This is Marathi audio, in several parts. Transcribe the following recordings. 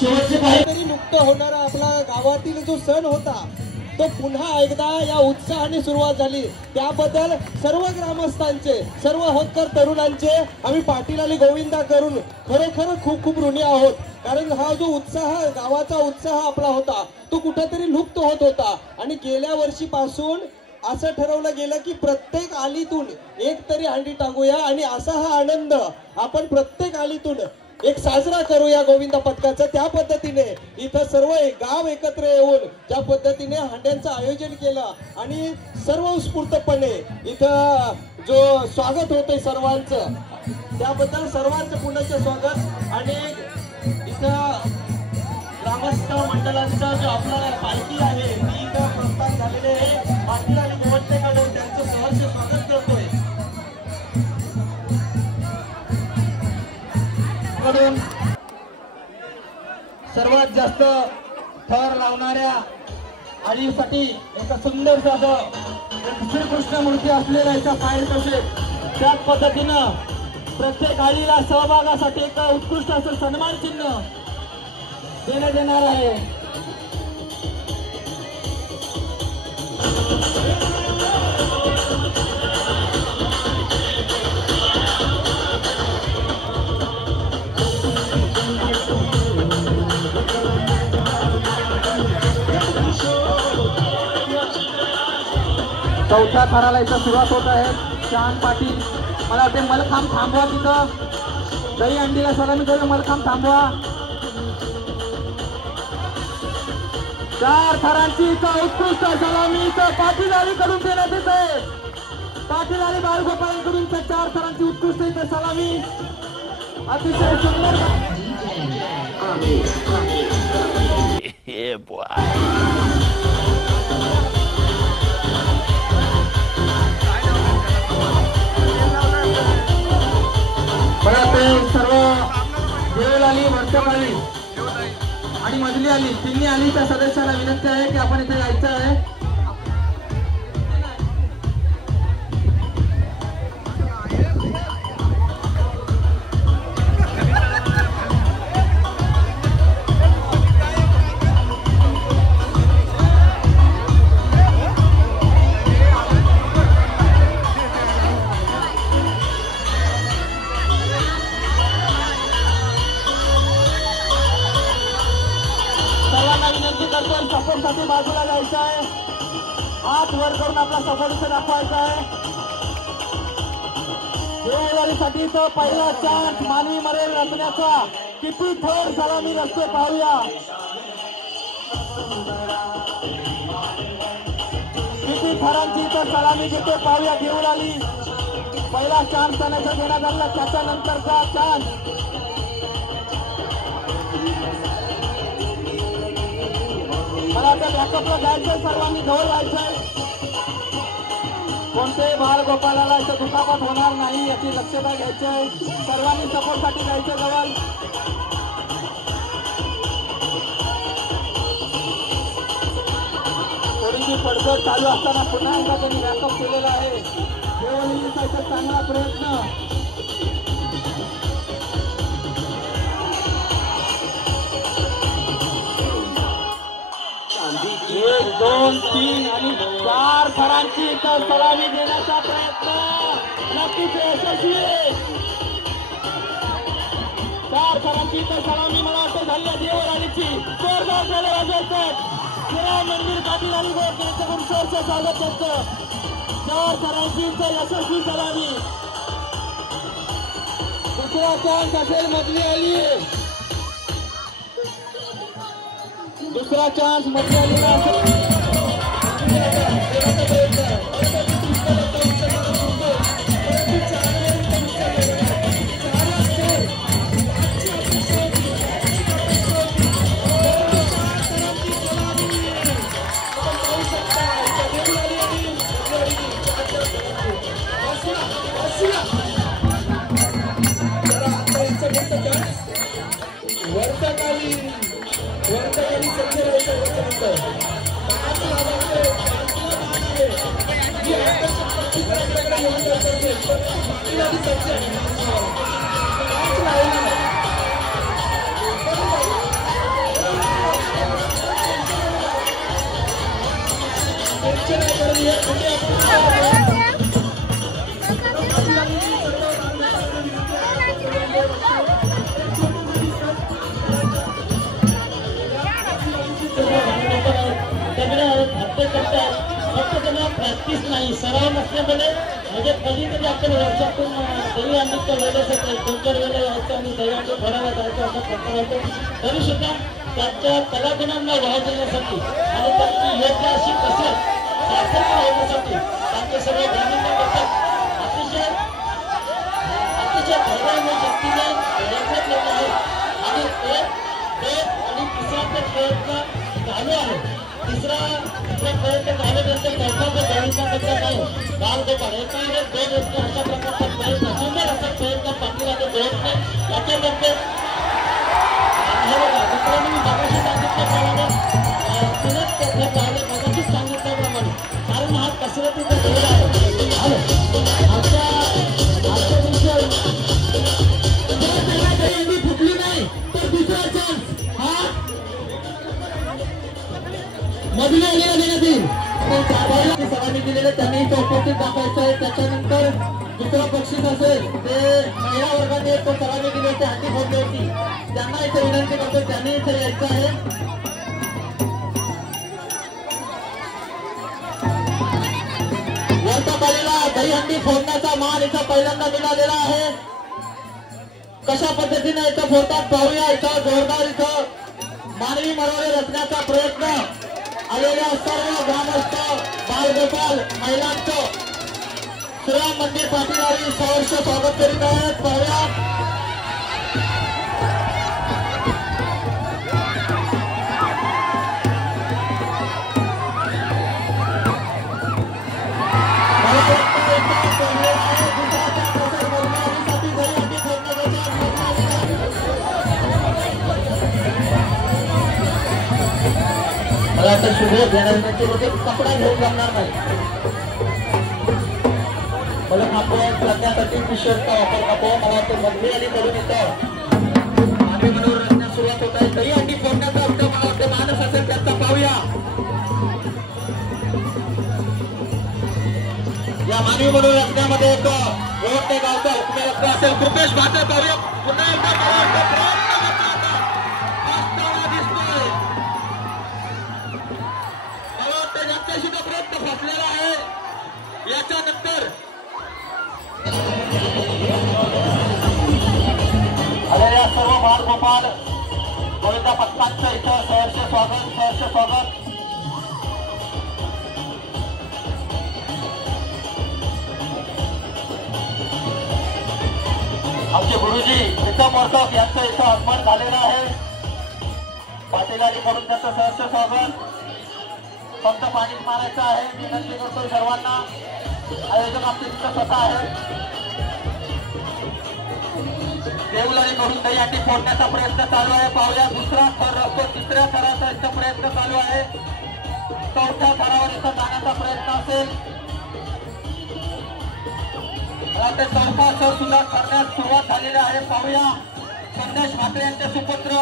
शेवटचे काहीतरी नुकतं होणारा आपला गावातील जो सण होता तो पुन्हा एकदा या उत्साहाने सुरुवात झाली। त्याबद्दल सर्व ग्रामस्थांचे, सर्व होतकर तरुणांचे आम्ही पाटील आणि गोविंदा करून खरोखर खूप खूप ऋणी आहोत। कारण हा जो उत्साह, गावाचा उत्साह आपला होता तो कुठेतरी लुप्त होत होता आणि गेल्या वर्षीपासून असं ठरवलं गेलं की प्रत्येक आलीतून एक तरी हंडी टाकूया आणि असा हा आनंद आपण प्रत्येक आलीतून एक साजरा करूया गोविंदा पथकाचा। त्या पद्धतीने इथं सर्व गाव एकत्र येऊन ज्या पद्धतीने हंड्यांचं आयोजन केलं आणि सर्व उत्स्फूर्तपणे इथं जो स्वागत होतंय सर्वांचं, त्याबद्दल सर्वांचं पुन्हा स्वागत। आणि इथं ग्रामस्थ मंडळांचा जो आपला पालखी आहे ती इथं प्रस्थान झालेले आहे। पाटील आणि गोवंतेकडून त्यांचं सहर्ष स्वागत करतोय। सर्वात जास्त थर लावणाऱ्या आळीसाठी एक सुंदर असं श्रीकृष्ण मूर्ती असलेला याचा फायर कसे त्याच पद्धतीनं प्रत्येक आळीला सहभागासाठी एक उत्कृष्ट असं सन्मान चिन्ह देण्यात येणार आहे। चौथ्या थराला इथं सुरुवात होत आहे। शान पाटील, मला वाटते मलखांब थांबवा, तिथं दही अंडीला सलामी करून मलखांब थांबवा। 4 थरांची इथं उत्कृष्ट सलामी इथं पाटील अलीकडून देण्यात येते। पाटील आणि बाळगोपाळांकडून 4 थरांची उत्कृष्ट इथं सलामी अतिशय सुंदर। मला ते सर्व देवल आली, वर्षभ आली आणि मजली आली, तिन्ही आलीच्या सदस्यांना विनंती आहे की आपण इथे यायचं आहे। सपोर्टसाठी बाजूला जायचं आहे, हात वर करून आपला सपोर्ट इथे दाखवायचा आहे। देववारीसाठी तो पहिला चान्स मानवी मरेल रचण्याचा किती थोर सलामी रस्ते पाहूया। किती थरांची तर सलामी जिथे पाहूया। देवलाली पहिला चान्स त्याला देण्यात आला, त्याच्यानंतरचा चान्स मला आता बॅकअपला जायचंय, सर्वांनी जवळ जायचंय। कोणत्याही बाळ गोपाळाला इथं दुखापत होणार नाही याची दक्षता घ्यायची आहे। सर्वांनी सपोर्टसाठी जायचं जवळ। थोडीशी पडझड चालू असताना पुन्हा एकदा त्यांनी बॅकअप केलेला आहे। देवलीचा इथं चांगला प्रयत्न। 1, 2, 3 आणि 4 थरांची इथं सलामी देण्याचा प्रयत्न नक्कीच यशस्वी आहे। 4 थरांची इथं सलामी मला वाटतं झाली आहे देवरालीची। जोरदार झाले वाजवतात शिरा मंदिर पाटील आणि गोवंतेकडून सरचं स्वागत करतं। 4 थरांची इथं यशस्वी सलामी। दुसरा चान्स असेल मधली आली, दुसरा चान्स मधली आलेला असेल। प्रयत्न करतात, फक्त त्यांना प्रॅक्टिस नाही, सराव नसल्यामुळे म्हणजे कधीतरी आपण वर्षातून दही अंडीच्या वेळेसाठी 2-4 वेळा यायचं आणि दही अंडी भरायला जायचं असा प्रकार होतो. तरी सुद्धा त्यांच्या कलागुणांना वाव देण्यासाठी आणि त्यांची योग्य अशी कसरत सार्थक होण्यासाठी त्यांचे सगळे ग्रामीण करतात. अतिशय धैर्याने शक्तीने प्रयत्न केले आहेत आणि आणि तिसरा प्रयत्न चालू आहे. तिसरा प्रयत्न झाल्यानंतर चौथा गणिताबद्दल नाही बालगोपाळ एका 2 व्यक्ती अशा प्रकारचा प्रयत्न सुंदर असा प्रयत्न पाटील आणि दोडने याच्यामध्ये हे बघा मित्रांनी मी मगाशी सांगितल्याप्रमाणे मगाशीच सांगितल्याप्रमाणे कारण हा कसरतीचा खेळ आहे. आमच्या फुटली नाही तर दुसरा चान्स हा मधल्या देण्यात येईल. सरांनी दिलेलं त्यांनी चौकटीत दाखवायचं आहे. त्याच्यानंतर दुसरं बक्षीस असेल ते महिला वर्गाने तो सरांनी दिले ते हाती फोडली होती. त्यांना इथे विनंती करतो त्यांनी इथे यायचं आहे. वरच्या बाजूला दहीहंडी फोडण्याचा मान इथं पहिल्यांदा मिळालेला आहे. कशा पद्धतीने इथं फोडतात पाहूया. इथं जोरदार इथं मानवी मरोडे रचण्याचा प्रयत्न आलेल्या सर्व ग्रामस्थ बालगोपाल महिलांचं श्रीराम मंदिर पाटील सहर्ष स्वागत करीत आहेत. पाहूया मला तर शुभेच्छा देण्याची कपडा घेऊन जमणार नाही. मला प्रज्ञासाठी टी शर्टचा वापर करतो. मला ते मधली आणि करून येतं मानवी मनोरंजन सुरुवात होत आहे. दही अंडी फोडण्याचा अर्थ मला वाटतं मानस असेल त्यांचा पाहूया. या मानवी मनोरंजनामध्ये एक गोवटे गावचा उपमेय असेल कृपेश भाटे पाहूया. पुन्हा एकदा प्रयत्न फसलेला आहे. याच्यानंतर आलेल्या सर्व बालगोपाल गोविंदा पथकांचं इथं सहर्ष स्वागत. आमचे गुरुजी प्रीतम वर्तक यांचं इथं आगमन झालेलं आहे. पाटीलांनी करून त्यांचं सहर्ष स्वागत. फक्त पाणीच मारायचं आहे. विनंती करतोय सर्वांना. आयोजक आपले तिथं स्वतः आहे. देवलारी करून दही अंडी फोडण्याचा प्रयत्न चालू आहे. पाहूया दुसरा थर रस्तो तिसऱ्या थराचा इथं प्रयत्न चालू आहे. चौथ्या थरावर इथं जाण्याचा प्रयत्न असेल. मला ते चौथा थर सुद्धा करण्यास सुरुवात झालेली आहे. पाहूया संदेश म्हात्रे यांचे सुपुत्र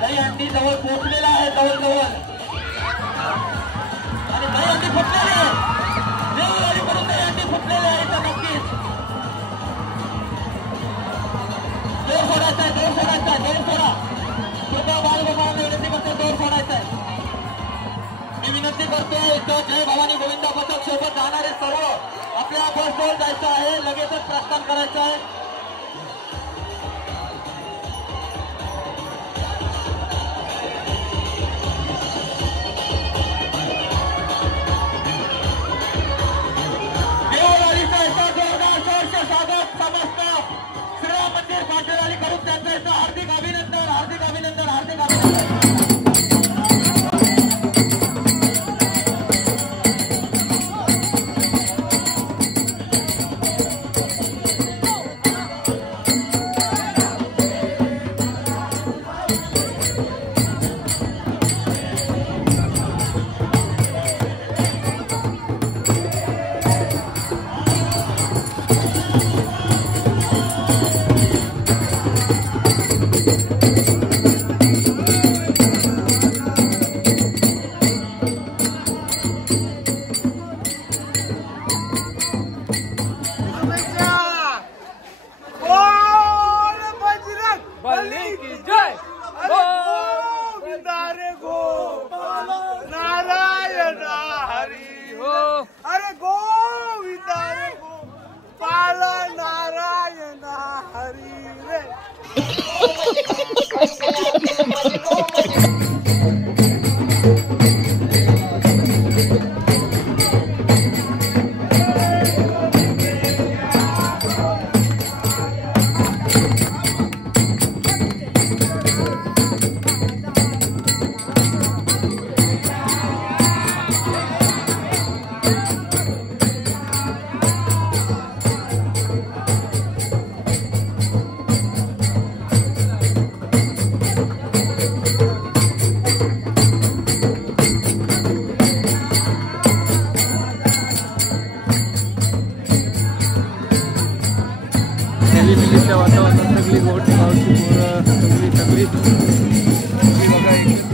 दही अंडी जवळ पोहोचलेला आहे. जवळ आणि दही अंडी फुटलेली आहे. देवलारी करून दही अंडी फुटलेली आहे. तर नक्कीच जोर सोडायचा आहे. जोर सोडा. कृपया बालगोपाळांना विनंती करतो जोर सोडायचा आहे. मी विनंती करतोय इथं जय भवानी गोविंदा पथक सोबत जाणारे सर्व आपल्या बसवर जायचं आहे. लगेचच प्रस्थान करायचं आहे. हार्दिक अभिनंदन. दिल्लीच्या वातावरणात सगळी गोड गावची पोरं सगळी बघा एक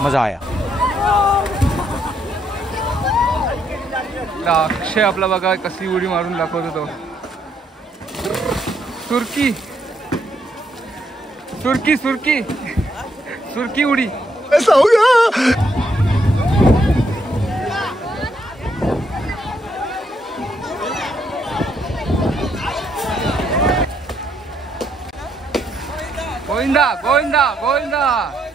मजा आया। अक्षय आपला बघा कशी उडी मारून दाखवतो तो। सुरकी सुरकी सुरकी सुरकी उडी ऐसा हो गया। गोविंदा गोविंदा गोविंदा।